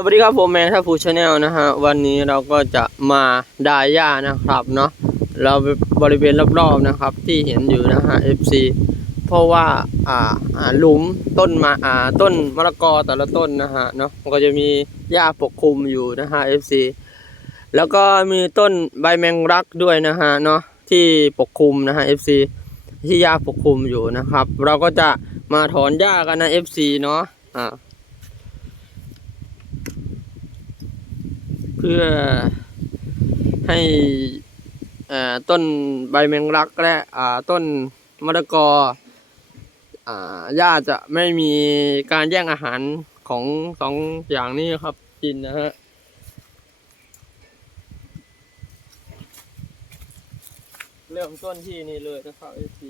สวัสดีครับผมแมงทัพพูชาแนลนะฮะวันนี้เราก็จะมาดาย่านะครับเนาะเราบริเวณรอบๆนะครับ ที่เห็นอยู่นะฮะ FC เพราะว่าอ่าอ่าหลุมต้นมาอ่าต้นมะละกอแต่ละต้นนะฮะเนาะมันก็จะมีหญ้าปกคลุมอยู่นะฮะ FC แล้วก็มีต้นใบแมงรักด้วยนะฮะเนาะที่ปกคลุมนะฮะ FC ที่หญ้าปกคลุมอยู่นะครับ เราก็จะมาถอนหญ้ากันนะ FC เนาะอ่า เพื่อให้ต้นใบแมงลักและต้นมะละกออ่าหญ้าจะไม่มีการแย่งอาหารของสองอย่างนี้ครับกินนะฮะเริ่มต้นที่นี่เลยนะครับไอซี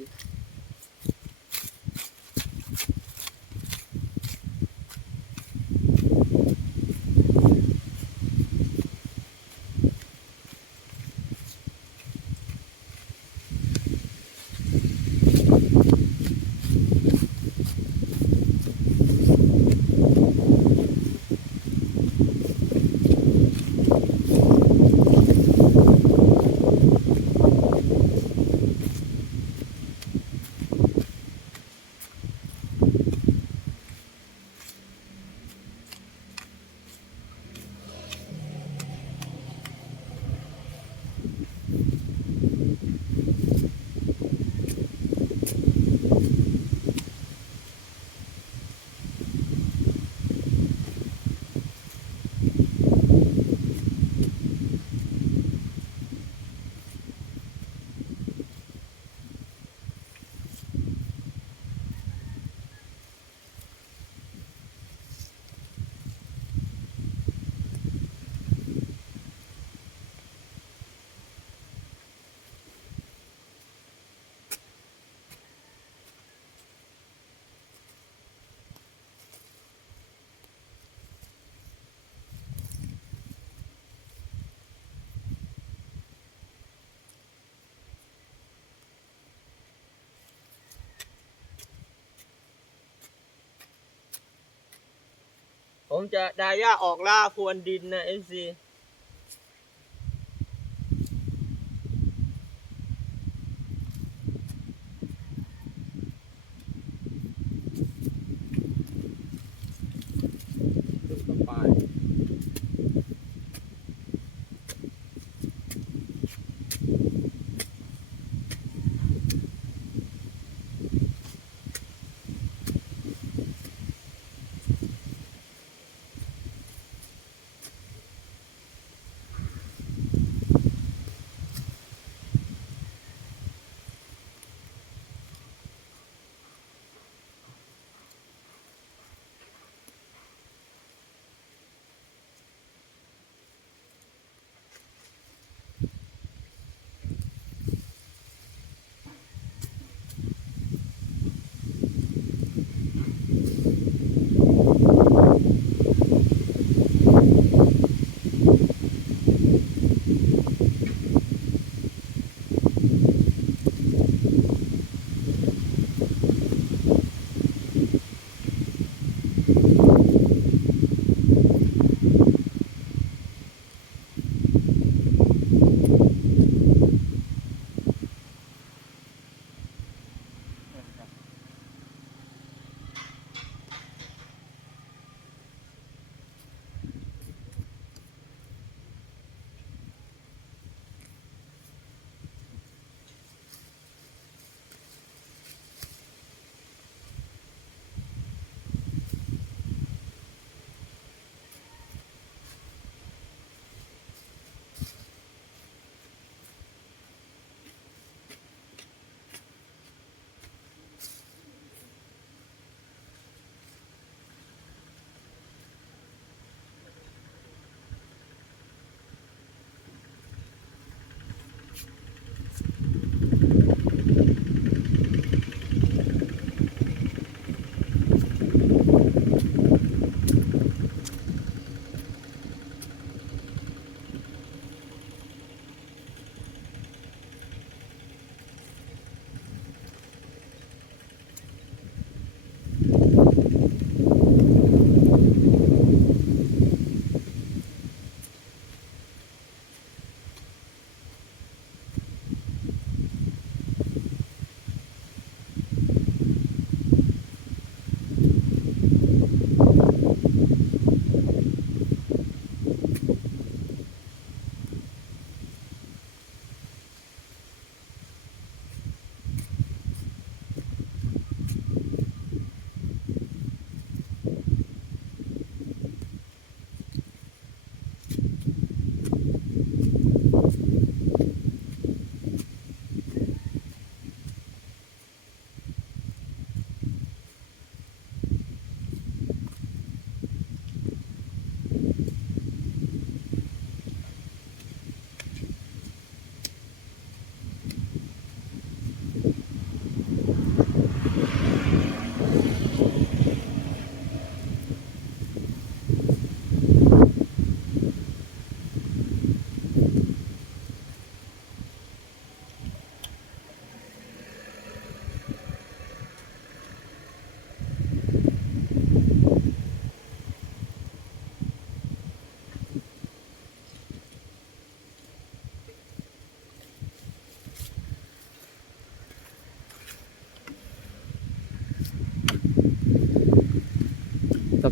ผมจะดาย่าออกล่าพรวนดินนะเอฟซี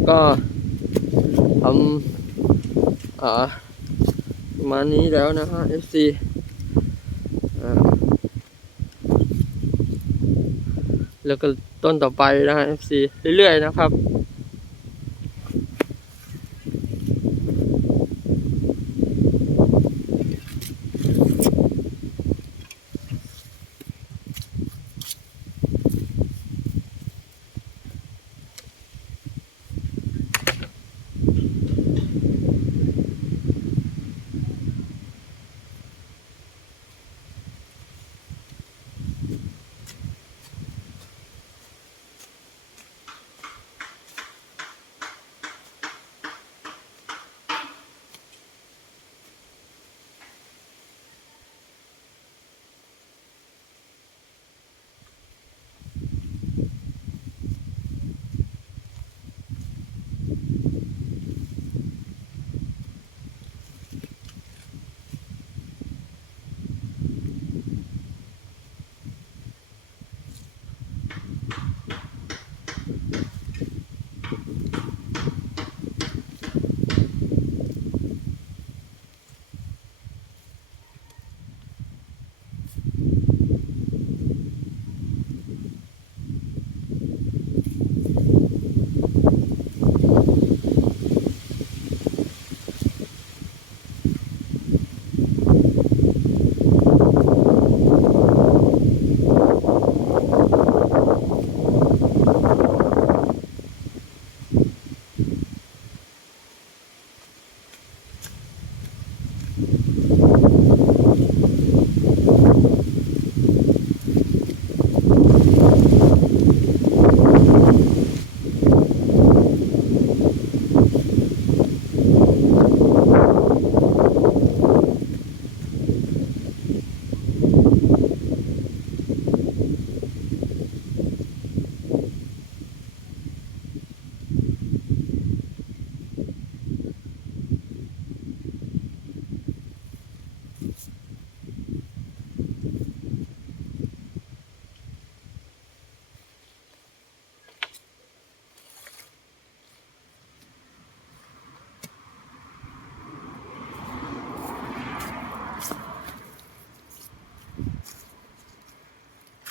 ก็ทำอ่าประมาณนี้แล้วนะฮะ FC แล้วก็ต้นต่อไปนะฮะ FC เรื่อยๆนะครับ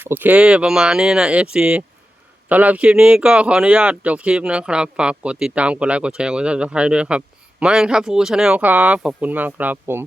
โอเค ประมาณนี้นะ FC สำหรับคลิปนี้ก็ขออนุญาตจบคลิปนะครับ ฝากกดติดตาม กดไลค์ กดแชร์ กดซับสไครต์ด้วยครับ มาอย่างทัพฟูชาแนลครับ ขอบคุณมากครับผม